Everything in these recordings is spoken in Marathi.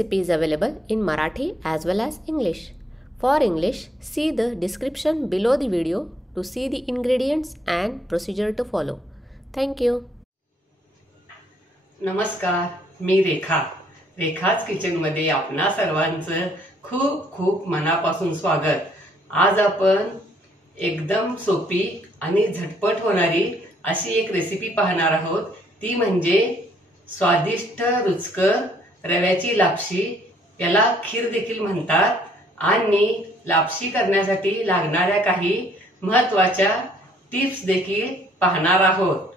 recipe is available in Marathi as well as English. For English, see the description below the video to see the ingredients and procedure to follow. Thank you. नमस्कार, मी रेखाच किचनमध्ये आपणा सर्वांचं खूप खूप मनापासून स्वागत. आज आपण एकदम सोपी आणि झटपट होणारी अशी एक रेसिपी पाहणार आहोत. ती म्हणजे स्वादिष्ट रुचकर रव्याची लापशी. याला खीर देखील म्हणतात. आणि लापशी करण्यासाठी लागणाऱ्या काही महत्त्वाच्या टिप्स देखील पाहणार आहोत.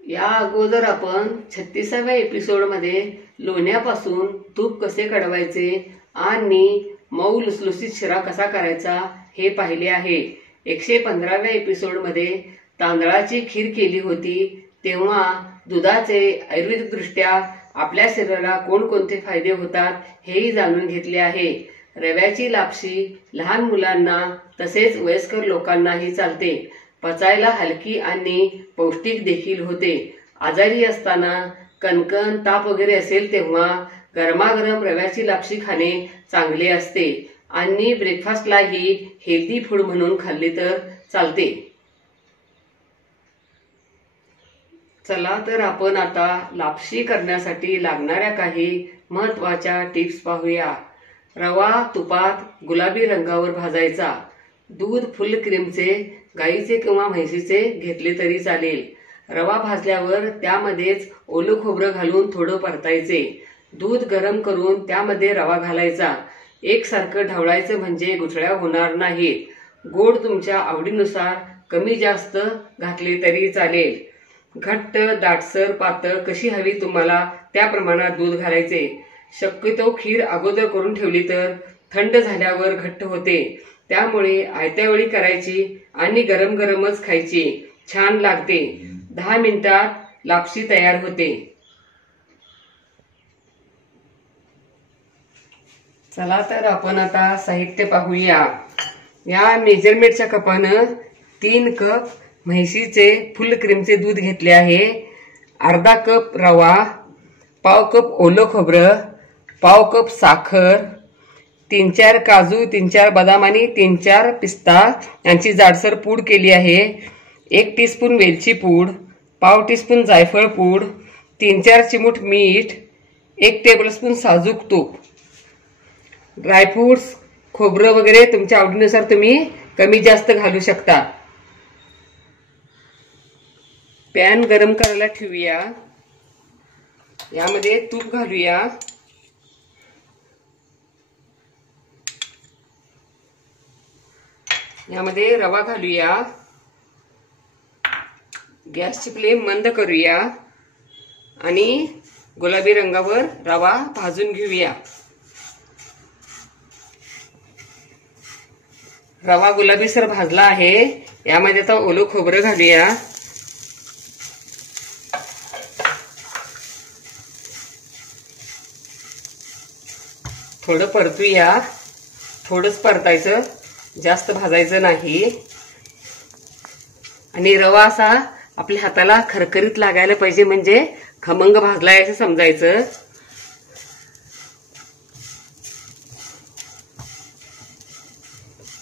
या अगोदर आपण 36व्या एपिसोडमध्ये लोण्यापासून तूप कसे काढवायचे आणि मऊ लुसलुसीत शिरा कसा करायचा हे पाहिले आहे. 115व्या एपिसोडमध्ये तांदळाची खीर केली होती. तेव्हा दुधाचे आयुर्वेदिक दृष्ट्या आपल्या शरीराला कोणकोणते फायदे होतात हेही जाणून घेतले आहे. रव्याची लापशी लहान मुलांना तसेच वयस्कर लोकांनाही चालते. पचायला हलकी आणि पौष्टिक देखील होते. आजारी असताना कणकण ताप वगैरे असेल तेव्हा गरमागरम रव्याची लापशी खाणे चांगले असते. आणि ब्रेकफास्टलाही हेल्दी फूड म्हणून खाल्ली तर चालते. चला तर आपण आता लापशी करण्यासाठी लागणाऱ्या काही महत्त्वाच्या टिप्स पाहूया. रवा तुपात गुलाबी रंगावर भाजायचा. दूध फुल क्रीमचे गाईचे किंवा म्हैसीचे घेतले तरी चालेल. रवा भाजल्यावर त्यामध्येच ओलं खोबरं घालून थोडं परतायचे. दूध गरम करून त्यामध्ये रवा घालायचा. एकसारखं ढवळायचं म्हणजे गुठळ्या होणार नाहीत. गोड तुमच्या आवडीनुसार कमी जास्त घातले तरी चालेल. घट्ट दाटसर पातळ कशी हवी तुम्हाला त्या प्रमाणात दूध घालायचे. शक्यतो खीर अगोदर करून ठेवली तर थंड झाल्यावर घट्ट होते. त्यामुळे आयत्या वेळी करायची आणि गरम गरमच खायची. छान लागते. 10 मिनिटात लापशी तयार होते. चला तर आपण आता साहित्य पाहूया. या मेजरमेंटच्या कपानं 3 कप म्हैसीचे फुल क्रीमचे दूध घेतले आहे. अर्धा कप रवा, पाव कप ओलं खोबरं, पाव कप साखर, 3-4 काजू, 3-4 बदाम आणि 3-4 पिस्ता यांची जाडसर पूड केली आहे. 1 टीस्पून वेलची पूड, पाव टीस्पून जायफळ पूड, 3-4 चिमूट मीठ, 1 टेबलस्पून साजूक तूप. ड्रायफ्रुट्स खोबरं वगैरे तुमच्या आवडीनुसार तुम्ही कमी जास्त घालू शकता. पॅन गरम करायला ठेवूया. यामध्ये तूप घालूया. यामध्ये रवा घालूया. गॅसची फ्लेम मंद करूया आणि गुलाबी रंगावर रवा भाजून घेऊया. रवा गुलाबीसर भाजला आहे. यामध्ये आता ओलं खोबरं घालूया. थोडं परतूया. थोडंच परतायचं, जास्त भाजायचं नाही. आणि रवा असा आपल्या हाताला खरखरीत लागायला पाहिजे, म्हणजे खमंग भाजलाय असं समजायचं.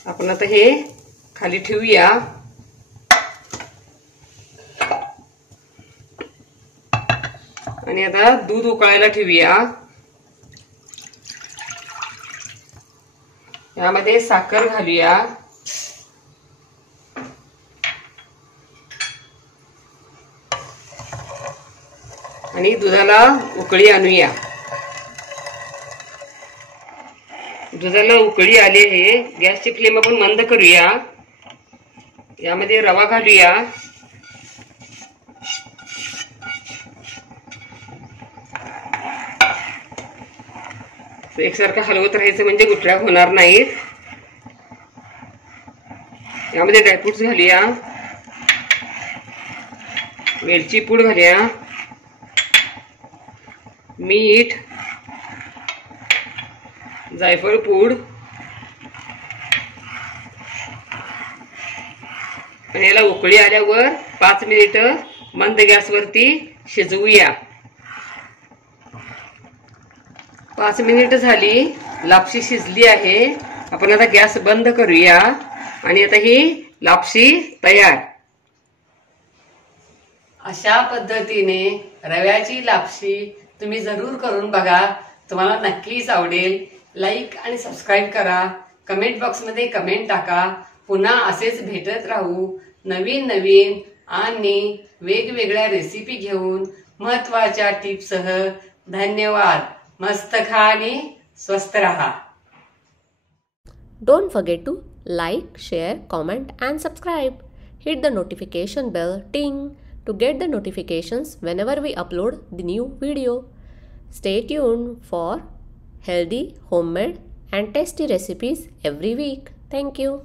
आपण आता हे खाली ठेवूया. आणि आता दूध उकळायला ठेवूया. यामध्ये साखर घालूया. आणि दुधाला उकळी आणूया. दुधाला उकळी आली आहे. गॅसची फ्लेम आपण मंद करूया. यामध्ये रवा घालूया. एकसारखं हलवत राहायचं म्हणजे गुठळ्या होणार नाहीत. यामध्ये ड्रायफ्रुट्स घालूया. वेलची पूड घालूया. मीठ, जायफळ पूड आणि याला उकळी आल्यावर 5 मिनिट मंद गॅसवरती शिजवूया. 5 मिनिट झाली, लापशी शिजली आहे. आपण आता गॅस बंद करूया आणि आता ही लापशी तयार. अशा पद्धतीने रव्याची लापशी तुम्ही जरूर करून बघा, तुम्हाला नक्कीच आवडेल. लाईक आणि सबस्क्राईब करा, कमेंट बॉक्समध्ये कमेंट टाका. पुन्हा असेच भेटत राहू नवीन नवीन आणि वेगवेगळ्या रेसिपी घेऊन, महत्वाच्या टिप्ससह. धन्यवाद. मस्त खा आणि स्वस्त रहा. Don't forget to like, share, comment and subscribe. Hit the notification bell ting to get the notifications whenever we upload the new video. Stay tuned for healthy, homemade and tasty recipes every week. Thank you.